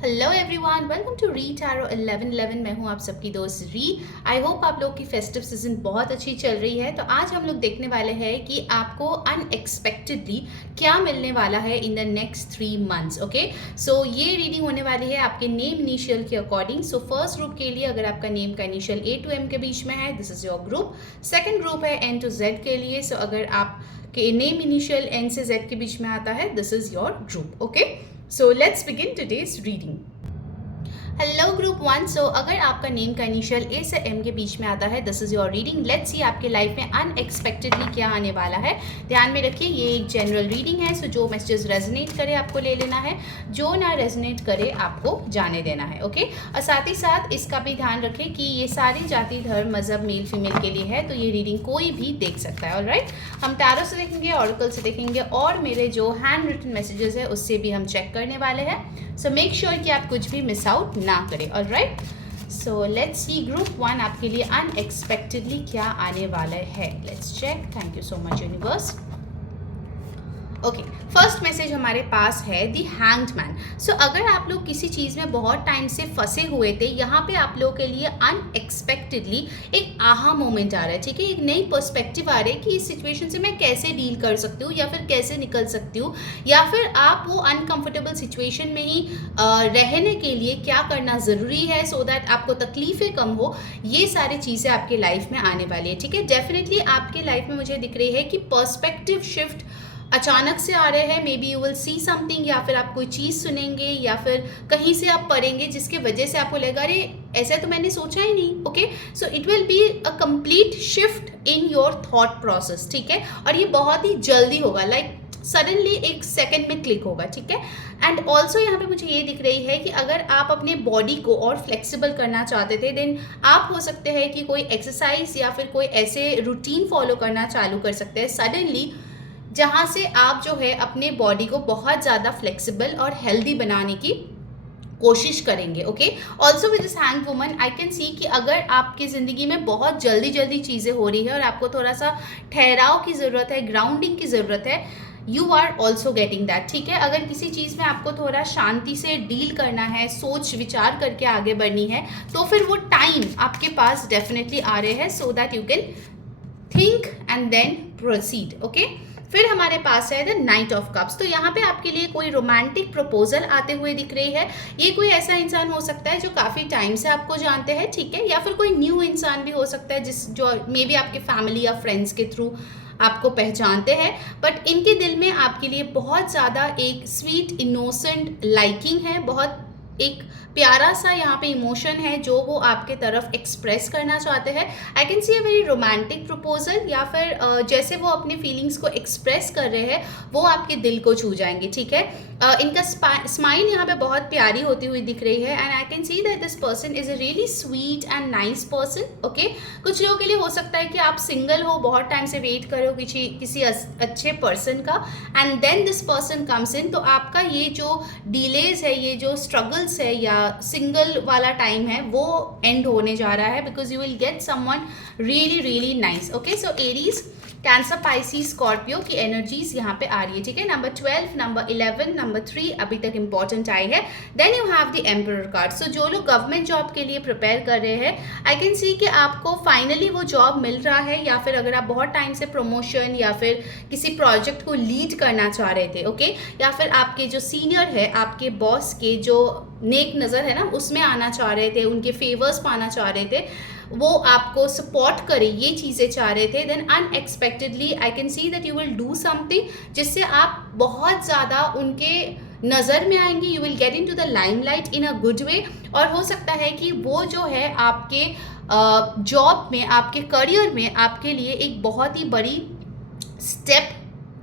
Hello everyone, welcome to Ri tarot 1111। मैं हूं आप सबकी दोस्त री। आई होप आप लोग की फेस्टिव सीजन बहुत अच्छी चल रही है। तो आज हम लोग देखने वाले हैं कि आपको अनएक्सपेक्टेडली क्या मिलने वाला है in the next 3 months. Okay, so ये रीडिंग होने वाली है आपके नेम इनिशियल के अकॉर्डिंग। सो फर्स्ट ग्रुप के लिए अगर आपका नेम का इनिशियल A to M के बीच में है, this is your group. Second group है N to Z के लिए। सो अगर आप के नेम इनिशियल N से Z के बीच में आता है, this is your group. Okay, so let's begin today's reading. Hello group 1। सो अगर आपका नेम का इनिशियल A से M के बीच में आता है, this is your reading. Let's see आपके लाइफ में अनएक्सपेक्टेडली क्या आने वाला है। ध्यान में रखिए, ये एक जनरल रीडिंग है। सो जो मैसेजेस रेजोनेट करे आपको ले लेना है, जो ना रेजोनेट करे आपको जाने देना है। ओके, और साथ ही साथ इसका भी ध्यान रखें कि ये सारी जाति धर्म मजहब मेल फीमेल के लिए है, तो ये रीडिंग कोई भी देख सकता है। ऑलराइट, हम टैरो से देखेंगे, ऑरेकल से देखेंगे, और मेरे जो हैंड रिटन मैसेजेस है उससे भी हम चेक करने वाले हैं। सो मेक श्योर कि आप कुछ भी मिस आउट ना करें। Alright, so let's see group 1 आपके लिए अनएक्सपेक्टेडली क्या आने वाला है। Let's check. Thank you so much universe. Okay, first message हमारे पास है दी हैंग्ड मैन। सो अगर आप लोग किसी चीज़ में बहुत टाइम से फंसे हुए थे, यहाँ पे आप लोगों के लिए अनएक्सपेक्टेडली एक आहा मोमेंट आ रहा है। ठीक है, एक नई पर्सपेक्टिव आ रही है कि इस सिचुएशन से मैं कैसे डील कर सकती हूँ या फिर कैसे निकल सकती हूँ, या फिर आप वो अनकंफर्टेबल सिचुएशन में ही रहने के लिए क्या करना ज़रूरी है सो दैट आपको तकलीफ़ें कम हो। ये सारी चीज़ें आपके लाइफ में आने वाली है। ठीक है, डेफिनेटली आपके लाइफ में मुझे दिख रही है कि पर्सपेक्टिव शिफ्ट अचानक से आ रहे हैं। May be you will see something, या फिर आप कोई चीज़ सुनेंगे, या फिर कहीं से आप पढ़ेंगे जिसके वजह से आपको लगेगा अरे ऐसा तो मैंने सोचा ही नहीं। Okay, so it will be a complete shift in your thought process. ठीक है, और ये बहुत ही जल्दी होगा, लाइक सडनली एक सेकेंड में क्लिक होगा। ठीक है, एंड ऑल्सो यहाँ पे मुझे ये दिख रही है कि अगर आप अपने बॉडी को और फ्लेक्सिबल करना चाहते थे, देन आप हो सकते हैं कि कोई एक्सरसाइज या फिर कोई ऐसे रूटीन फॉलो करना चालू कर सकते हैं सडनली, जहाँ से आप जो है अपने बॉडी को बहुत ज़्यादा फ्लेक्सिबल और हेल्दी बनाने की कोशिश करेंगे। Okay, also with this hang woman I can see कि अगर आपकी ज़िंदगी में बहुत जल्दी जल्दी चीज़ें हो रही है और आपको थोड़ा सा ठहराव की ज़रूरत है, ग्राउंडिंग की ज़रूरत है, you are also getting that. ठीक है, अगर किसी चीज़ में आपको थोड़ा शांति से डील करना है, सोच विचार करके आगे बढ़नी है, तो फिर वो टाइम आपके पास डेफिनेटली आ रहे हैं so that you can think and then proceed. Okay, फिर हमारे पास है द नाइट ऑफ कप्स। तो यहाँ पे आपके लिए कोई रोमांटिक प्रपोजल आते हुए दिख रही है। ये कोई ऐसा इंसान हो सकता है जो काफ़ी टाइम से आपको जानते हैं। ठीक है, या फिर कोई न्यू इंसान भी हो सकता है जो मे बी आपके फैमिली या फ्रेंड्स के थ्रू आपको पहचानते हैं, बट इनके दिल में आपके लिए बहुत ज़्यादा एक स्वीट इनोसेंट लाइकिंग है, बहुत एक प्यारा सा यहाँ पे इमोशन है जो वो आपके तरफ एक्सप्रेस करना चाहते हैं। आई can C a very romantic proposal, या फिर जैसे वो अपने फीलिंग्स को एक्सप्रेस कर रहे हैं वो आपके दिल को छू जाएंगे। ठीक है, इनका स्माइल यहाँ पे बहुत प्यारी होती हुई दिख रही है, and I can see that this person is a really sweet and nice person. Okay, कुछ लोगों के लिए हो सकता है कि आप सिंगल हो, बहुत टाइम से वेट करो किसी अच्छे पर्सन का, and then this person comes in. तो आपका ये जो डिलेज है, ये जो स्ट्रगल्स है या सिंगल वाला टाइम है, वो एंड होने जा रहा है, because you will get someone really really nice. Okay, so Aries, cancer, Pisces, Scorpio की एनर्जीज यहाँ पे आ रही है। ठीक है, नंबर 12, नंबर 11, नंबर 3 अभी तक इंपॉर्टेंट आई है। Then you have the emperor card. So जो लोग गवर्नमेंट जॉब के लिए प्रिपेयर कर रहे हैं, आई कैन सी कि आपको फाइनली वो जॉब मिल रहा है, या फिर अगर आप बहुत टाइम से प्रमोशन या फिर किसी प्रोजेक्ट को लीड करना चाह रहे थे, ओके, या फिर आपके जो सीनियर है, आपके बॉस के जो नेक नज़र है ना, उसमें आना चाह रहे थे, उनके फेवर्स पाना चाह रहे थे, वो आपको सपोर्ट करे, ये चीज़ें चाह रहे थे, then unexpectedly I can see that you will do something जिससे आप बहुत ज़्यादा उनके नज़र में आएंगे। You will get into the limelight in a good way, और हो सकता है कि वो जो है आपके जॉब में, आपके करियर में आपके लिए एक बहुत ही बड़ी स्टेप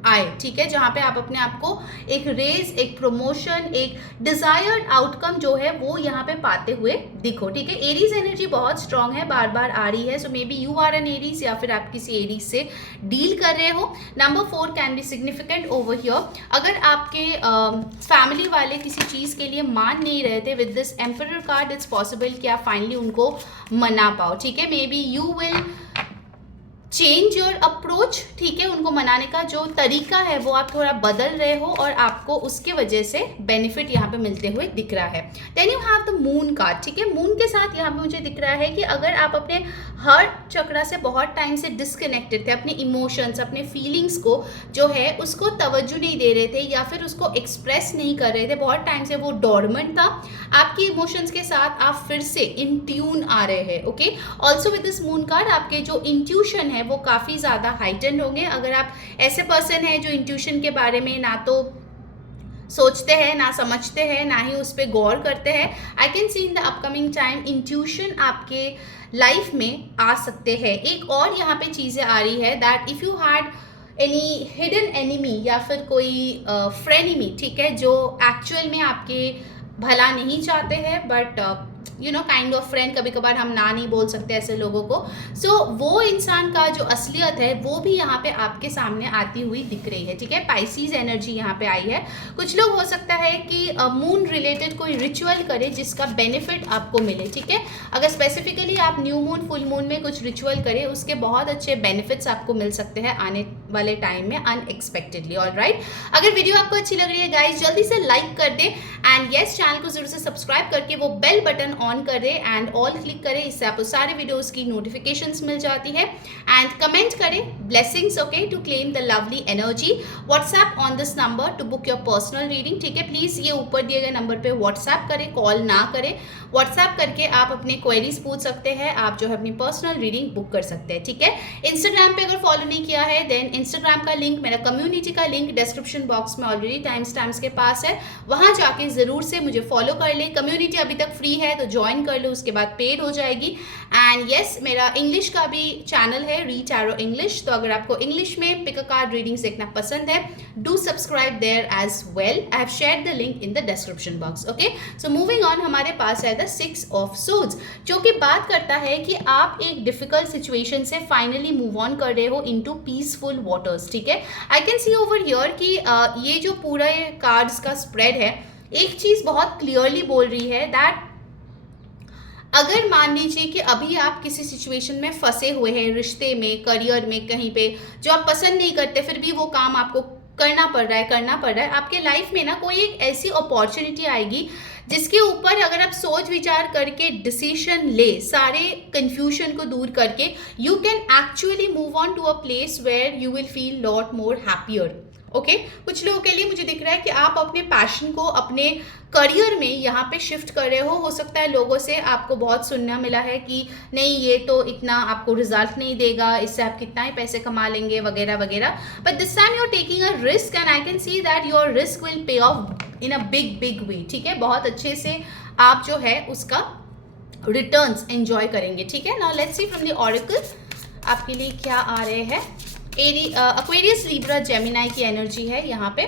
आए। ठीक है, जहाँ पे आप अपने आप को एक रेज, एक प्रमोशन, एक डिजायर्ड आउटकम जो है वो यहाँ पे पाते हुए दिखो। ठीक है, एरीज एनर्जी बहुत स्ट्रांग है, बार बार आ रही है। So maybe you are an Aries, या फिर आप किसी एरीज से डील कर रहे हो। Number 4 can be significant over here. अगर आपके फैमिली वाले किसी चीज़ के लिए मान नहीं रहे थे, with this emperor card it's possible कि आप फाइनली उनको मना पाओ। ठीक है, may be you will change your approach, ठीक है, उनको मनाने का जो तरीका है वो आप थोड़ा बदल रहे हो और आपको उसके वजह से बेनिफिट यहाँ पे मिलते हुए दिख रहा है। Then you have the moon card, ठीक है। मून के साथ यहाँ पे मुझे दिख रहा है कि अगर आप अपने हार्ट चक्रा से बहुत टाइम से डिस्कनेक्टेड थे, अपने इमोशंस, अपने फीलिंग्स को जो है उसको तवज्जो नहीं दे रहे थे या फिर उसको एक्सप्रेस नहीं कर रहे थे, बहुत टाइम से वो डोरमेंट था, आपके इमोशंस के साथ आप फिर से इन ट्यून आ रहे हैं। Okay, also with this moon card आपके जो इंट्यूशन है वो काफ़ी ज़्यादा हाइटेंड होंगे। अगर आप ऐसे पर्सन हैं जो इंट्यूशन के बारे में ना तो सोचते हैं, ना समझते हैं, ना ही उस पर गौर करते हैं, आई can C in the upcoming time intuition आपके लाइफ में आ सकते हैं। एक और यहाँ पे चीज़ें आ रही है that if you had any hidden enemy या फिर कोई फ्रेनिमी, ठीक है, जो एक्चुअल में आपके भला नहीं चाहते हैं but you know kind of friend, कभी कभार हम ना नहीं बोल सकते ऐसे लोगों को। सो वो इंसान का जो असलियत है वो भी यहाँ पे आपके सामने आती हुई दिख रही है, ठीक है। पाइसीज एनर्जी यहाँ पे आई है। कुछ लोग हो सकता है कि मून रिलेटेड कोई रिचुअल करे जिसका बेनिफिट आपको मिले, ठीक है। अगर स्पेसिफिकली आप न्यू मून, फुल मून में कुछ रिचुअल करें, उसके बहुत अच्छे बेनिफिट्स आपको मिल सकते हैं आने वाले टाइम में अनएक्सपेक्टेडली। ऑलराइट, अगर वीडियो आपको अच्छी लग रही है गाइज जल्दी से लाइक कर दे एंड यस चैनल को जरूर से सब्सक्राइब करके वो बेल बटन ऑन कर दे एंड ऑल क्लिक करें, इससे आपको सारे वीडियोस की नोटिफिकेशंस मिल जाती है। एंड कमेंट करें blessings, okay, to claim the lovely energy. WhatsApp on this number to book your personal reading, ठीक है। प्लीज ये ऊपर दिए गए नंबर पे व्हाट्सएप करें, कॉल ना करें। व्हाट्सएप करके आप अपने क्वेरीज पूछ सकते हैं, आप जो है अपनी पर्सनल रीडिंग बुक कर सकते हैं, ठीक है। इंस्टाग्राम पे अगर फॉलो नहीं किया है देन इंस्टाग्राम का लिंक, मेरा कम्युनिटी का लिंक डिस्क्रिप्शन बॉक्स में ऑलरेडी टाइम स्टैम्प्स के पास है, वहां जाके जरूर से मुझे फॉलो कर ले। कम्युनिटी अभी तक फ्री है तो ज्वाइन कर लो, उसके बाद पेड हो जाएगी। एंड यस मेरा इंग्लिश का भी चैनल है रीड टैरो इंग्लिश, तो अगर आपको इंग्लिश में पिक अ कार्ड रीडिंग्स देखना पसंद है do subscribe there as well. I have shared the link in the description box. Okay, so moving on, हमारे पास है द 6 ऑफ सोर्ड्स जो कि बात करता है कि आप एक डिफिकल्ट सिचुएशन से फाइनली मूव ऑन कर रहे हो इनटू पीसफुल वाटर्स, ठीक है। आई कैन सी ओवर हियर कि ये जो पूरा कार्ड्स का स्प्रेड है एक चीज बहुत क्लियरली बोल रही है दैट अगर मान लीजिए कि अभी आप किसी सिचुएशन में फंसे हुए हैं, रिश्ते में, करियर में, कहीं पे जो आप पसंद नहीं करते, फिर भी वो काम आपको करना पड़ रहा है, आपके लाइफ में ना कोई एक ऐसी अपॉर्चुनिटी आएगी जिसके ऊपर अगर आप सोच विचार करके डिसीजन ले, सारे कंफ्यूजन को दूर करके, you can actually move on to a place where you will feel lot more happier. Okay, कुछ लोगों के लिए मुझे दिख रहा है कि आप अपने पैशन को अपने करियर में यहाँ पे शिफ्ट कर रहे हो सकता है लोगों से आपको बहुत सुनना मिला है कि नहीं ये तो इतना आपको रिजल्ट नहीं देगा, इससे आप कितना ही पैसे कमा लेंगे वगैरह वगैरह, but this time you are taking a risk and I can see that your risk will pay off in a big way, ठीक है। बहुत अच्छे से आप जो है उसका रिटर्न्स एंजॉय करेंगे, ठीक है। Now let's see from the oracle आपके लिए क्या आ रहे हैं। Aquarius, Libra, Gemini की एनर्जी है यहाँ पे।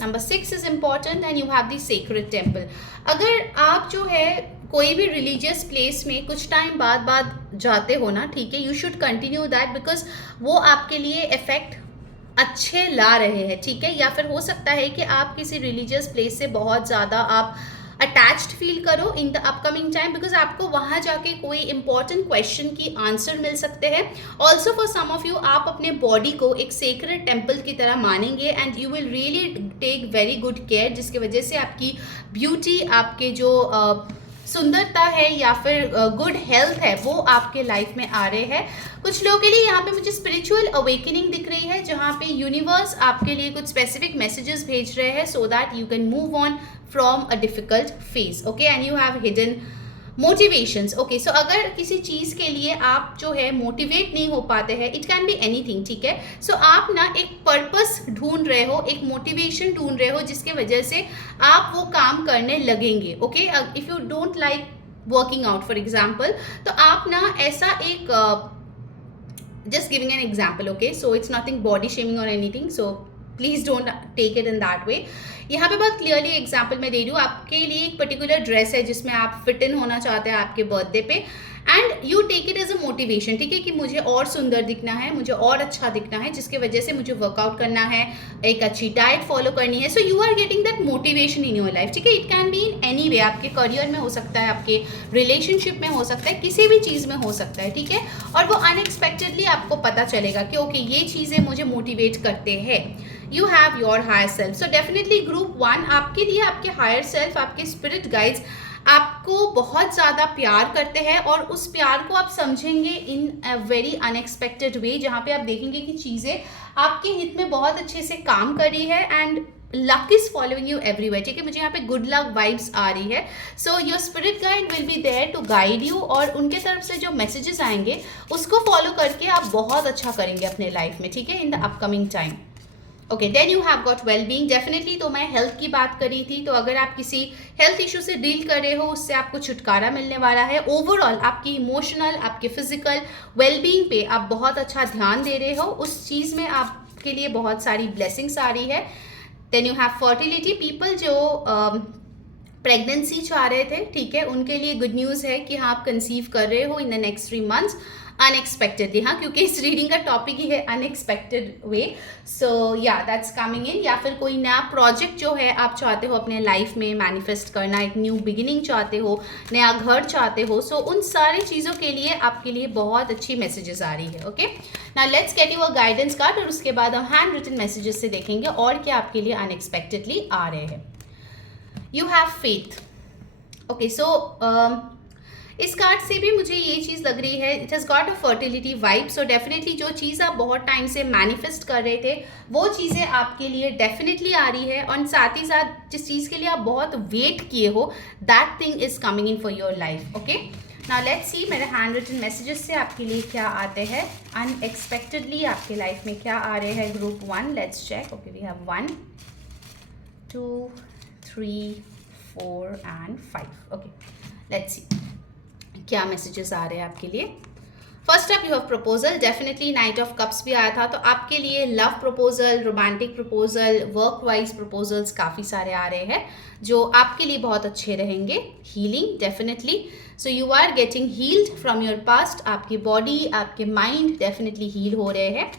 Number 6 is important and you have the sacred temple. अगर आप जो है कोई भी रिलीजियस प्लेस में कुछ टाइम बाद जाते हो ना, ठीक है, you should continue that because वो आपके लिए इफेक्ट अच्छे ला रहे हैं, ठीक है। या फिर हो सकता है कि आप किसी रिलीजियस प्लेस से बहुत ज़्यादा आप अटैच्ड फील करो in the upcoming time because आपको वहाँ जाके कोई इंपॉर्टेंट क्वेश्चन की आंसर मिल सकते हैं। Also for some of you आप अपने बॉडी को एक सेक्रेड टेम्पल की तरह मानेंगे and you will really take very good care, जिसकी वजह से आपकी ब्यूटी, आपके जो सुंदरता है या फिर गुड हेल्थ है वो आपके लाइफ में आ रहे हैं। कुछ लोगों के लिए यहाँ पे मुझे स्पिरिचुअल अवेकनिंग दिख रही है जहाँ पे यूनिवर्स आपके लिए कुछ स्पेसिफिक मैसेजेस भेज रहे हैं so that you can move on from a difficult phase, okay, and you have hidden motivations. Okay, so अगर किसी चीज़ के लिए आप जो है मोटिवेट नहीं हो पाते हैं, इट कैन बी एनीथिंग, ठीक है। सो आप ना एक पर्पस ढूंढ रहे हो, एक मोटिवेशन ढूंढ रहे हो जिसके वजह से आप वो काम करने लगेंगे। Okay, if you don't like working out for example, तो आप ना ऐसा एक just giving an example, okay, so it's nothing body shaming और anything, so please don't take it in that way. यहाँ पे बहुत क्लियरली एग्जाम्पल मैं दे रही हूँ, आपके लिए एक पर्टिकुलर ड्रेस है जिसमें आप फिट इन होना चाहते हैं आपके बर्थडे पे and you take it as a motivation, ठीक है, कि मुझे और सुंदर दिखना है, मुझे और अच्छा दिखना है, जिसकी वजह से मुझे वर्कआउट करना है, एक अच्छी डाइट फॉलो करनी है. So you are getting that motivation in your life, ठीक है. It can be in any way, आपके करियर में हो सकता है, आपके रिलेशनशिप में हो सकता है, किसी भी चीज़ में हो सकता है, ठीक है. और वो अनएक्सपेक्टेडली आपको पता चलेगा कि ओके ये चीज़ें मुझे मोटिवेट करते हैं. You have your higher self. So definitely group 1 आपके लिए, आपके हायर सेल्फ, आपके स्पिरिट गाइड्स आपको बहुत ज़्यादा प्यार करते हैं, और उस प्यार को आप समझेंगे इन अ वेरी अनएक्सपेक्टेड वे, जहाँ पे आप देखेंगे कि चीज़ें आपके हित में बहुत अच्छे से काम कर रही है, and luck is following you everywhere, ठीक है. मुझे यहाँ पे गुड लक वाइब्स आ रही है. So your spirit guide will be there to guide you, और उनके तरफ से जो मैसेजेस आएंगे उसको फॉलो करके आप बहुत अच्छा करेंगे अपने लाइफ में, ठीक है, in the upcoming time. Okay, then you have got wellbeing. Definitely तो मैं हेल्थ की बात करी थी, तो अगर आप किसी हेल्थ इशू से डील कर रहे हो, उससे आपको छुटकारा मिलने वाला है. ओवरऑल आपकी इमोशनल, आपके फिजिकल वेलबींग पे आप बहुत अच्छा ध्यान दे रहे हो, उस चीज़ में आपके लिए बहुत सारी ब्लेसिंग्स आ रही है. Then you have fertility. People जो प्रेगनेंसी चाह रहे थे, ठीक है, उनके लिए गुड न्यूज़ है कि हाँ आप कंसीव कर रहे हो इन द नेक्स्ट 3 मंथ्स अनएक्सपेक्टेडली. हाँ, क्योंकि इस रीडिंग का टॉपिक ही है अनएक्सपेक्टेड वे. सो या दैट्स कमिंग इन. या फिर कोई नया प्रोजेक्ट जो है आप चाहते हो अपने लाइफ में मैनिफेस्ट करना, एक न्यू बिगिनिंग चाहते हो, नया घर चाहते हो. सो उन सारी चीज़ों के लिए आपके लिए बहुत अच्छी मैसेजेस आ रही है. Okay, now let's get your guidance card, और उसके बाद हम हैंड रिटन मैसेजेस से देखेंगे और क्या आपके लिए अनएक्सपेक्टेडली आ रहे हैं. You have faith. ओके, सो इस कार्ड से भी मुझे ये चीज़ लग रही है, it has got a fertility vibe. So definitely जो चीज़ आप बहुत टाइम से मैनिफेस्ट कर रहे थे, वो चीज़ें आपके लिए डेफिनेटली आ रही है, और साथ ही साथ जिस चीज़ के लिए आप बहुत वेट किए हो, that thing is coming in for your life. Okay, now let's सी मेरे हैंड रिटन मैसेजेस से आपके लिए क्या आते हैं अनएक्सपेक्टेडली, आपके लाइफ में क्या आ रहे हैं. Group 1, let's check. Okay, we have 1 2 3 4 and 5. Okay, let's see क्या मैसेजेस आ रहे हैं आपके लिए. First up you have proposal. Definitely knight of cups भी आया था, तो आपके लिए love proposal, romantic proposal, work wise proposals काफ़ी सारे आ रहे हैं जो आपके लिए बहुत अच्छे रहेंगे. Healing definitely. So you are getting healed from your past. आपकी बॉडी, आपके माइंड डेफिनेटली हील हो रहे हैं.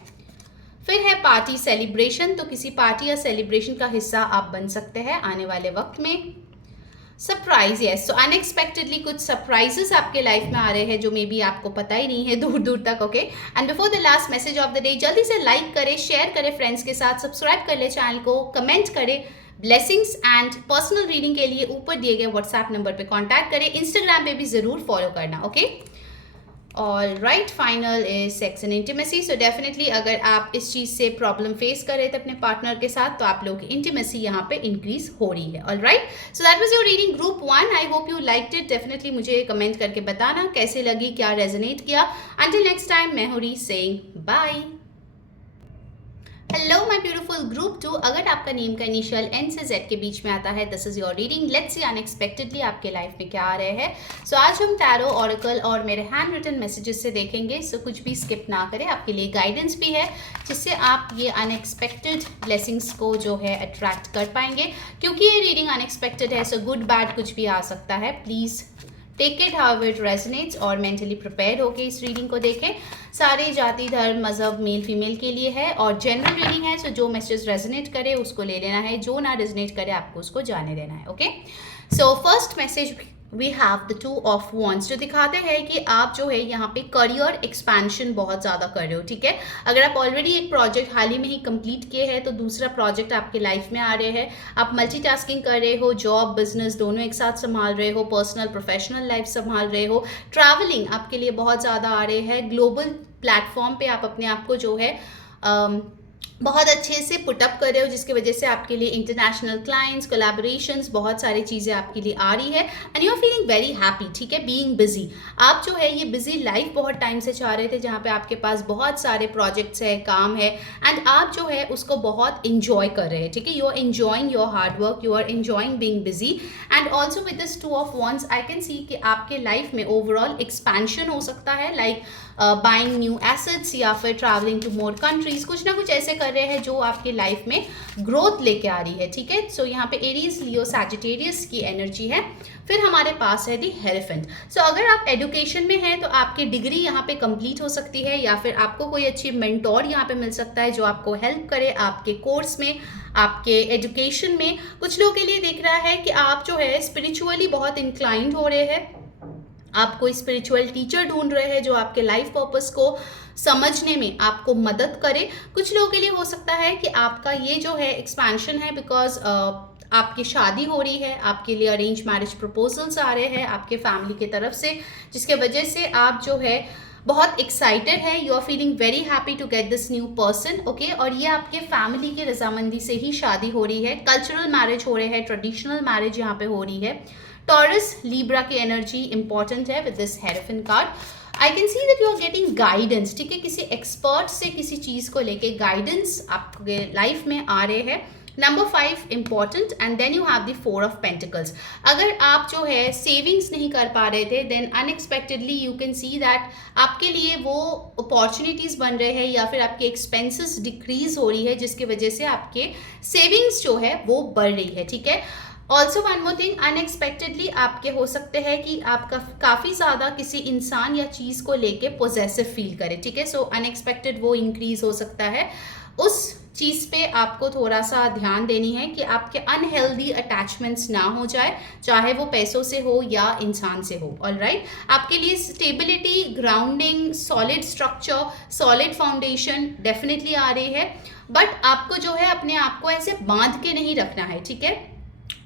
फिर है पार्टी सेलिब्रेशन. तो किसी पार्टी या सेलिब्रेशन का हिस्सा आप बन सकते हैं आने वाले वक्त में. Surprise, yes. सो अनएक्सपेक्टेडली कुछ सरप्राइजेस आपके लाइफ में आ रहे हैं जो मे बी आपको पता ही नहीं है दूर दूर तक. Okay, and before the last message of the day, जल्दी से लाइक करें, शेयर करें फ्रेंड्स के साथ, सब्सक्राइब कर ले चैनल को, कमेंट करें. ब्लेसिंग्स एंड पर्सनल रीडिंग के लिए ऊपर दिए गए व्हाट्सएप नंबर पे कांटेक्ट करें. इंस्टाग्राम पे भी ज़रूर फॉलो करना. ओके, और right, final is sex and intimacy. So definitely अगर आप इस चीज़ से प्रॉब्लम फेस कर रहे थे अपने पार्टनर के साथ, तो आप लोगों की इंटीमेसी यहाँ पे इंक्रीज हो रही है. All right, so that was your reading group 1. I hope you liked it. Definitely मुझे कमेंट करके बताना कैसे लगी, क्या रेजोनेट किया. अंटिल नेक्स्ट टाइम, मैं हूँ Ri saying bye. Hello my beautiful group 2. अगर आपका नेम का इनिशियल एन से जेड के बीच में आता है, this is your reading. Let's see unexpectedly आपके लाइफ में क्या आ रहे हैं. सो आज हम टैरो, ऑरेकल और मेरे हैंड रिटन मैसेजेस से देखेंगे. सो कुछ भी स्किप ना करें. आपके लिए गाइडेंस भी है जिससे आप ये अनएक्सपेक्टेड ब्लेसिंग्स को जो है अट्रैक्ट कर पाएंगे, क्योंकि ये रीडिंग अनएक्सपेक्टेड है. सो गुड बैड कुछ भी आ सकता है. Please take it how it resonates, और मेंटली प्रिपेयर होकर इस रीडिंग को देखें. सारे जाति, धर्म, मजहब, मेल फीमेल के लिए है और जनरल रीडिंग है. सो जो मैसेज रेजोनेट करे उसको ले लेना है, जो ना रेजोनेट करे आपको उसको जाने देना है. Okay, so first message we have the 2 of wands, जो दिखाते हैं कि आप जो है यहाँ पे करियर एक्सपेंशन बहुत ज़्यादा कर रहे हो. ठीक है, अगर आप ऑलरेडी एक प्रोजेक्ट हाल ही में ही कंप्लीट किए हैं, तो दूसरा प्रोजेक्ट आपके लाइफ में आ रहे हैं. आप मल्टीटास्किंग कर रहे हो, जॉब बिजनेस दोनों एक साथ संभाल रहे हो, पर्सनल प्रोफेशनल लाइफ संभाल रहे हो. ट्रैवलिंग आपके लिए बहुत ज़्यादा आ रहे हैं. ग्लोबल प्लेटफॉर्म पे आप अपने आप को जो है बहुत अच्छे से पुटअप कर रहे हो, जिसकी वजह से आपके लिए इंटरनेशनल क्लाइंट्स, कोलैबोरेशंस, बहुत सारी चीज़ें आपके लिए आ रही है. And you are feeling very happy. ठीक है, बीइंग बिजी. आप जो है ये बिजी लाइफ बहुत टाइम से चाह रहे थे, जहाँ पे आपके पास बहुत सारे प्रोजेक्ट्स है, काम है, एंड आप जो है उसको बहुत इंजॉय कर रहे हैं. ठीक है, you are enjoying your hard work, you are enjoying being busy. And also with this 2 of wands I can see कि आपके लाइफ में ओवरऑल एक्सपेंशन हो सकता है, लाइक बाइंग न्यू एसेट्स या फिर ट्रैवलिंग टू मोर कंट्रीज. कुछ ना कुछ ऐसे ऐसे कर रहे हैं जो आपकी लाइफ में ग्रोथ लेके आ रही है, ठीक है। सो यहाँ पे एरीज, लियो, सैजिटेरियस की एनर्जी है। फिर हमारे पास है दी हेरोफेंट। सो अगर आप एजुकेशन में हैं तो आपकी डिग्री यहाँ पे कंप्लीट हो सकती है, या फिर आपको कोई अच्छी मेंटोर यहाँ पे मिल सकता है जो आपको हेल्प करे आपके कोर्स में, आपके एजुकेशन में। कुछ लोगों के लिए दिख रहा है कि आप जो है स्पिरिचुअली बहुत इंक्लाइंड हो रहे हैं, आप कोई स्पिरिचुअल टीचर ढूंढ रहे हैं जो आपके लाइफ पर्पस को समझने में आपको मदद करे। कुछ लोगों के लिए हो सकता है कि आपका ये जो है एक्सपेंशन है बिकॉज आपकी शादी हो रही है, आपके लिए अरेंज मैरिज प्रपोजल्स आ रहे हैं आपके फैमिली की तरफ से, जिसके वजह से आप जो है बहुत एक्साइटेड है, you are feeling very happy to get this new person, okay. और ये आपके फैमिली की रजामंदी से ही शादी हो रही है, कल्चरल मैरिज हो रहे हैं, ट्रेडिशनल मैरिज यहाँ पे हो रही है। टॉरस, लीब्रा की एनर्जी इंपॉर्टेंट है with this hierophant card. I can see that you are getting guidance, ठीक है। किसी एक्सपर्ट से किसी चीज़ को लेके गाइडेंस आपके लाइफ में आ रहे हैं। Number 5 important, and then you have the 4 of pentacles. अगर आप जो है सेविंग्स नहीं कर पा रहे थे, then unexpectedly you can see that आपके लिए वो अपॉर्चुनिटीज़ बन रहे हैं, या फिर आपके एक्सपेंसेस डिक्रीज हो रही है, जिसकी वजह से आपके सेविंग्स जो है वो बढ़ रही है, ठीक है। Also one more thing, unexpectedly आपके हो सकते हैं कि आपका काफ़ी ज़्यादा किसी इंसान या चीज़ को लेके पोजेसिव फील करे, ठीक है। सो अनएक्सपेक्टेड वो इंक्रीज हो सकता है। उस चीज़ पे आपको थोड़ा सा ध्यान देनी है कि आपके अनहेल्दी अटैचमेंट्स ना हो जाए, चाहे वो पैसों से हो या इंसान से हो, ऑलराइट। आपके लिए stability, grounding, solid structure, solid foundation definitely आ रही है, बट आपको जो है अपने आप को ऐसे बांध के नहीं रखना है, ठीक है।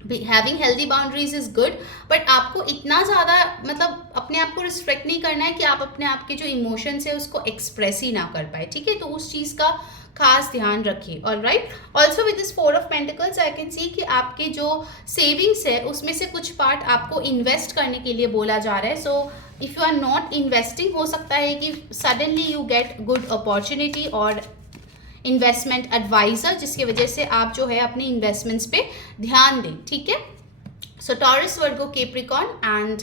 Having healthy boundaries is good, but आपको इतना ज़्यादा मतलब अपने आप को रिस्ट्रिक्ट नहीं करना है कि आप अपने आप के जो इमोशंस है उसको एक्सप्रेस ही ना कर पाए, ठीक है। तो उस चीज़ का खास ध्यान रखिए, alright. Also with this 4 of pentacles I can see कि आपके जो सेविंग्स है उसमें से कुछ पार्ट आपको इन्वेस्ट करने के लिए बोला जा रहा है। So if you are not investing, हो सकता है कि suddenly you get good opportunity और इन्वेस्टमेंट एडवाइजर, जिसकी वजह से आप जो है अपने इन्वेस्टमेंट्स पे ध्यान दें, ठीक है। So Taurus, Virgo, Capricorn and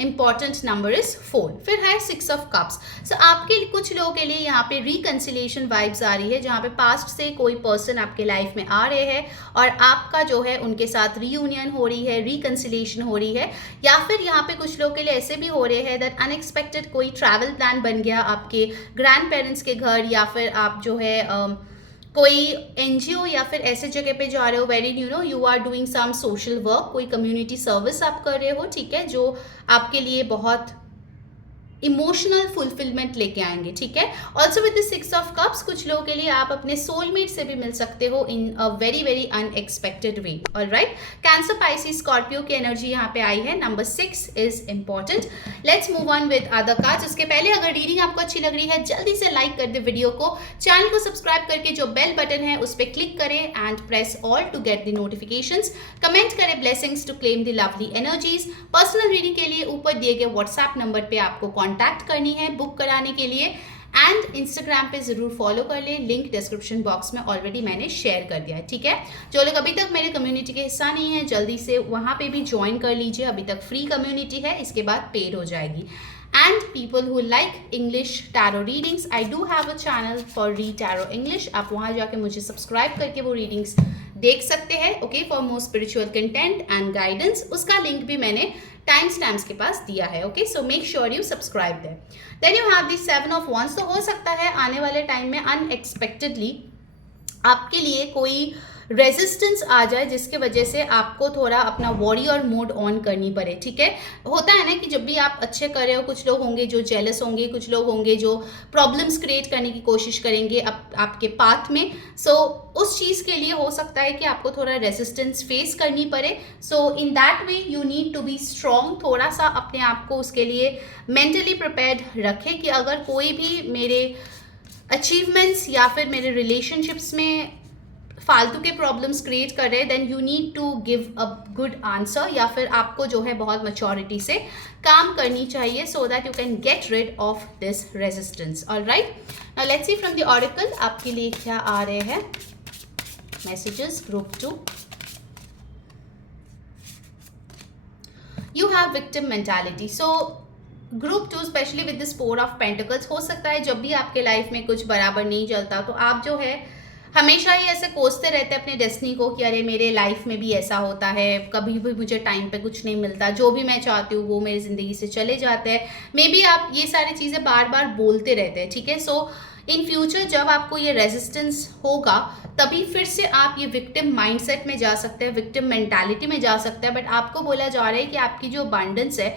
important number is 4। फिर है 6 ऑफ कप्स। सो आपके कुछ लोगों के लिए यहाँ पे रिकंसिलिएशन वाइब्स आ रही है, जहाँ पे पास्ट से कोई पर्सन आपके लाइफ में आ रहे हैं और आपका जो है उनके साथ रीयूनियन हो रही है, रिकंसिलिएशन हो रही है। या फिर यहाँ पे कुछ लोगों के लिए ऐसे भी हो रहे हैं दैट अनएक्सपेक्टेड कोई ट्रैवल प्लान बन गया आपके ग्रैंड पेरेंट्स के घर, या फिर आप जो है कोई एनजीओ या फिर ऐसे जगह पे जा रहे हो very you are doing some social work, कोई कम्युनिटी सर्विस आप कर रहे हो, ठीक है, जो आपके लिए बहुत इमोशनल फुलफिलमेंट लेके आएंगे, ठीक है। Also with the 6 of cups, कुछ लोगों के लिए आप अपने सोलमेट से भी मिल सकते हो in a very very unexpected way, alright. Cancer, Pisces, Scorpio की एनर्जी यहाँ पे आई है। Number 6 is important. Let's move on with other cards. उसके पहले अगर रीडिंग आपको अच्छी लग रही है जल्दी से लाइक कर दे वीडियो को, चैनल को सब्सक्राइब करके जो बेल बटन है उस पर क्लिक करें and press all to get the notifications. Comment करें blessings to claim the lovely energies. Personal reading के लिए ऊपर दिए गए व्हाट्सएप नंबर पे आपको कॉन्टैक्ट करनी है बुक कराने के लिए, एंड इंस्टाग्राम पे जरूर फॉलो कर ले, लिंक डिस्क्रिप्शन बॉक्स में ऑलरेडी मैंने शेयर कर दिया है, ठीक है। जो लोग अभी तक मेरे कम्युनिटी के हिस्सा नहीं है जल्दी से वहाँ पे भी ज्वाइन कर लीजिए, अभी तक फ्री कम्युनिटी है, इसके बाद पेड हो जाएगी। And people who like English tarot readings, I do have a channel for Read Tarot English. आप वहाँ जाके मुझे सब्सक्राइब करके वो रीडिंग्स देख सकते हैं, okay, for more spiritual content and guidance. उसका लिंक भी मैंने टाइम स्टैम्प्स के पास दिया है, okay. So make sure you subscribe there. Then you have the 7 of wands। तो हो सकता है आने वाले टाइम में अनएक्सपेक्टेडली आपके लिए कोई रेजिस्टेंस आ जाए, जिसके वजह से आपको थोड़ा अपना वॉरियर मोड ऑन करनी पड़े, ठीक है। होता है ना कि जब भी आप अच्छे कर रहे हो, कुछ लोग होंगे जो जेलस होंगे, कुछ लोग होंगे जो प्रॉब्लम्स क्रिएट करने की कोशिश करेंगे आपके पाथ में। सो उस चीज़ के लिए हो सकता है कि आपको थोड़ा रेजिस्टेंस फेस करनी पड़े। So in that way you need to be strong. थोड़ा सा अपने आप को उसके लिए मेंटली प्रिपेयर्ड रखें कि अगर कोई भी मेरे अचीवमेंट्स या फिर मेरे रिलेशनशिप्स में फालतू के प्रॉब्लम्स क्रिएट कर रहे हैं, then you need to give a good answer, या फिर आपको जो है बहुत मैच्योरिटी से काम करनी चाहिए so that you can get rid of this resistance, alright. Now let's see from the oracle आपके लिए क्या आ रहे हैं messages. Group 2, you have victim mentality. So group 2 specially with this 4 of pentacles, हो सकता है जब भी आपके लाइफ में कुछ बराबर नहीं चलता तो आप जो है हमेशा ही ऐसे कोसते रहते हैं अपने डेस्टिनी को कि अरे मेरे लाइफ में भी ऐसा होता है, कभी भी मुझे टाइम पे कुछ नहीं मिलता, जो भी मैं चाहती हूँ वो मेरी ज़िंदगी से चले जाते हैं। मे बी आप ये सारी चीज़ें बार बार बोलते रहते हैं, ठीक है। सो इन फ्यूचर जब आपको ये रेजिस्टेंस होगा तभी फिर से आप ये विक्टिम माइंडसेट में जा सकते हैं, विक्टिम मेंटालिटी में जा सकते हैं। बट आपको बोला जा रहा है कि आपकी जो अबंडेंस है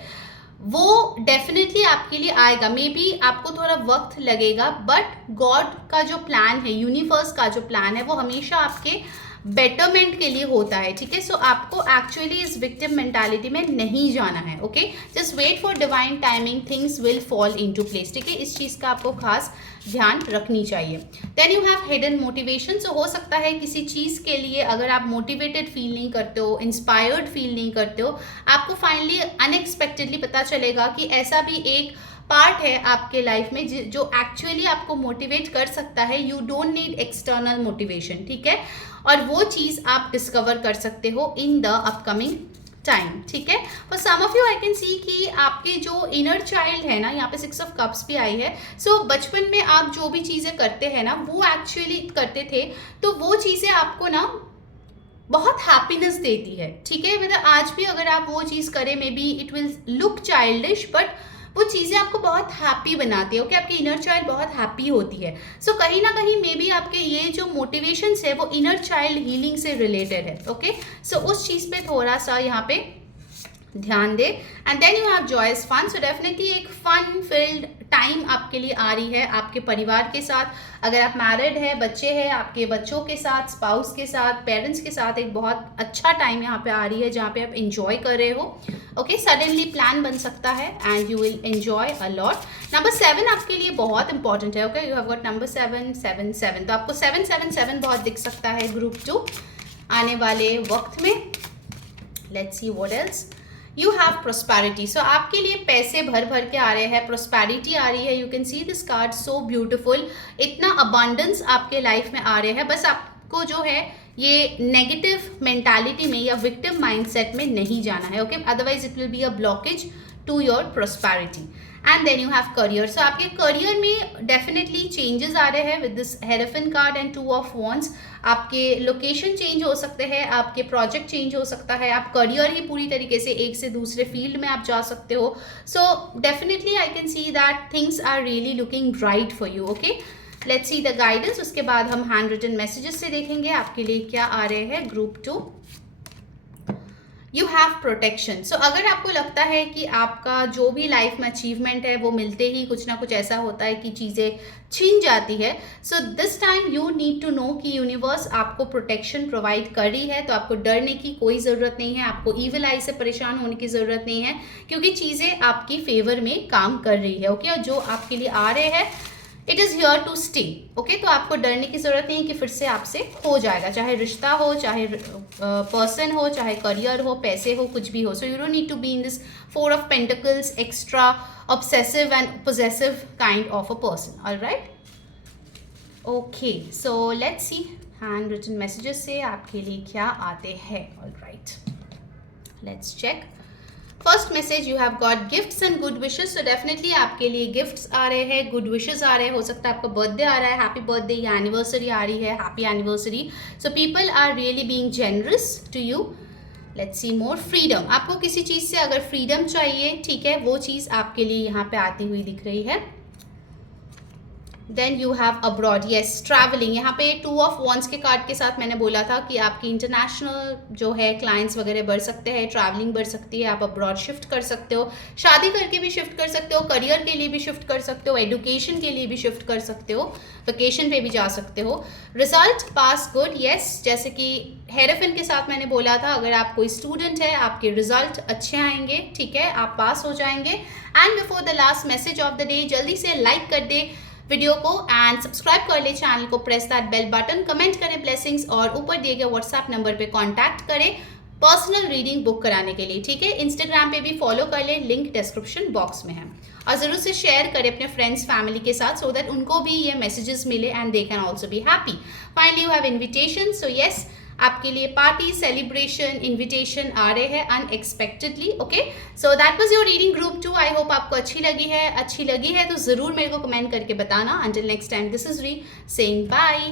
वो डेफिनेटली आपके लिए आएगा। मे बी आपको थोड़ा वक्त लगेगा, बट गॉड का जो प्लान है, यूनिवर्स का जो प्लान है, वो हमेशा आपके बेटरमेंट के लिए होता है, ठीक है। सो आपको एक्चुअली इस विक्टिम मेंटालिटी में नहीं जाना है, okay. Just wait for divine timing, things will fall into place, ठीक है। इस चीज़ का आपको खास ध्यान रखनी चाहिए। Then you have hidden motivation. So हो सकता है किसी चीज़ के लिए अगर आप मोटिवेटेड फील नहीं करते हो, इंस्पायर्ड फील नहीं करते हो, आपको फाइनली अनएक्सपेक्टेडली पता चलेगा कि ऐसा भी एक पार्ट है आपके लाइफ में जो एक्चुअली आपको मोटिवेट कर सकता है। You don't need external motivation, ठीक है। और वो चीज़ आप डिस्कवर कर सकते हो इन द अपकमिंग टाइम, ठीक है। For some of you I can see कि आपके जो इनर चाइल्ड है ना, यहाँ पे 6 ऑफ कप्स भी आई है। सो बचपन में आप जो भी चीज़ें करते हैं ना, वो एक्चुअली करते थे, तो वो चीज़ें आपको ना बहुत हैप्पीनेस देती है, ठीक है। मतलब आज भी अगर आप वो चीज़ करें, may be it will look childish, but वो चीज़ें आपको बहुत हैप्पी बनाती है, ओके। आपकी इनर चाइल्ड बहुत हैप्पी होती है। सो कहीं ना कहीं मे बी आपके ये जो मोटिवेशंस है वो इनर चाइल्ड हीलिंग से रिलेटेड है, ओके। सो उस चीज़ पे थोड़ा सा यहाँ पे ध्यान दे। And then you have joys fun. So definitely एक फन फिल्ड टाइम आपके लिए आ रही है आपके परिवार के साथ। अगर आप मैरिड है, बच्चे हैं, आपके बच्चों के साथ, स्पाउस के साथ, पेरेंट्स के साथ एक बहुत अच्छा टाइम यहाँ पे आ रही है जहाँ पे आप इंजॉय कर रहे हो, ओके। सडनली प्लान बन सकता है and you will enjoy a lot. Number 7 आपके लिए बहुत इंपॉर्टेंट है, okay. You have got number 7 7 7, तो आपको 7 7 7 बहुत दिख सकता है ग्रुप 2 आने वाले वक्त में। Let's see what else. You have prosperity. So आपके लिए पैसे भर भर के आ रहे हैं, प्रोस्पैरिटी आ रही है। You can see this card so beautiful. इतना अबांडेंस आपके लाइफ में आ रहे हैं। बस आपको जो है ये नेगेटिव मेंटालिटी में या विक्टिम माइंडसेट में नहीं जाना है, okay. Otherwise it will be a blockage to your prosperity. And then you have career. So आपके करियर में डेफिनेटली चेंजेस आ रहे हैं with this hierophant card and 2 of wands. आपके लोकेशन चेंज हो सकते हैं, आपके प्रोजेक्ट चेंज हो सकता है, आप करियर ही पूरी तरीके से एक से दूसरे फील्ड में आप जा सकते हो। So definitely I can see that things are really looking bright for you, okay. Let's see the guidance. उसके बाद हम हैंड रिटन मैसेजेस से देखेंगे आपके लिए क्या आ रहे हैं group 2। You have protection. So अगर आपको लगता है कि आपका जो भी लाइफ में अचीवमेंट है वो मिलते ही कुछ ना कुछ ऐसा होता है कि चीज़ें छीन जाती है, so this time you need to know कि यूनिवर्स आपको प्रोटेक्शन प्रोवाइड कर रही है। तो आपको डरने की कोई ज़रूरत नहीं है, आपको ईविल आई से परेशान होने की ज़रूरत नहीं है, क्योंकि चीज़ें आपकी फेवर में काम कर रही है, ओके। और जो आपके लिए आ रहे हैं it is here to stay, okay. तो आपको डरने की ज़रूरत नहीं है कि फिर से आपसे हो जाएगा, चाहे रिश्ता हो, चाहे पर्सन हो, चाहे करियर हो, पैसे हो, कुछ भी हो। So you don't need to be in this 4 of pentacles extra obsessive and possessive kind of a person, alright, okay. So let's see hand written messages से आपके लिए क्या आते हैं, alright. Let's check. First message, you have got gifts and good wishes. So definitely आपके लिए gifts आ रहे हैं, गुड विशेस आ रहे हैं। हो सकता है आपका बर्थडे आ रहा है, हैप्पी बर्थडे, या एनिवर्सरी आ रही है, happy anniversary. So people are really being generous to you. Let's see more. Freedom. आपको किसी चीज़ से अगर फ्रीडम चाहिए, ठीक है, वो चीज़ आपके लिए यहाँ पे आती हुई दिख रही है। Then you have abroad, yes, travelling. यहाँ पे 2 ऑफ वॉन्ड्स के कार्ड के साथ मैंने बोला था कि आपकी इंटरनेशनल जो है क्लाइंट्स वगैरह बढ़ सकते हैं, ट्रैवलिंग बढ़ सकती है, आप अब्रॉड शिफ्ट कर सकते हो, शादी करके भी शिफ्ट कर सकते हो, करियर के लिए भी शिफ्ट कर सकते हो, एजुकेशन के लिए भी शिफ्ट कर सकते हो, वेकेशन पे भी जा सकते हो। रिजल्ट पास गुड, येस, जैसे कि हेरोफिन के साथ मैंने बोला था, अगर आप कोई स्टूडेंट है आपके रिजल्ट अच्छे आएंगे, ठीक है, आप पास हो जाएंगे। And before the last message of the day, जल्दी से लाइक कर दे वीडियो को एंड सब्सक्राइब कर ले चैनल को, press that bell button, comment करें ब्लेसिंग्स, और ऊपर दिए गए व्हाट्सएप नंबर पे कांटेक्ट करें पर्सनल रीडिंग बुक कराने के लिए, ठीक है। इंस्टाग्राम पे भी फॉलो कर ले, लिंक डिस्क्रिप्शन बॉक्स में है। और ज़रूर से शेयर करें अपने फ्रेंड्स फैमिली के साथ, सो दैट उनको भी ये मैसेजेस मिले and they can also be happy. Finally you have invitation. So yes, आपके लिए पार्टी, सेलिब्रेशन, इन्विटेशन आ रहे हैं unexpectedly, okay. So that was your reading group 2। I hope आपको अच्छी लगी है तो ज़रूर मेरे को कमेंट करके बताना। Until next time, this is Ri saying bye.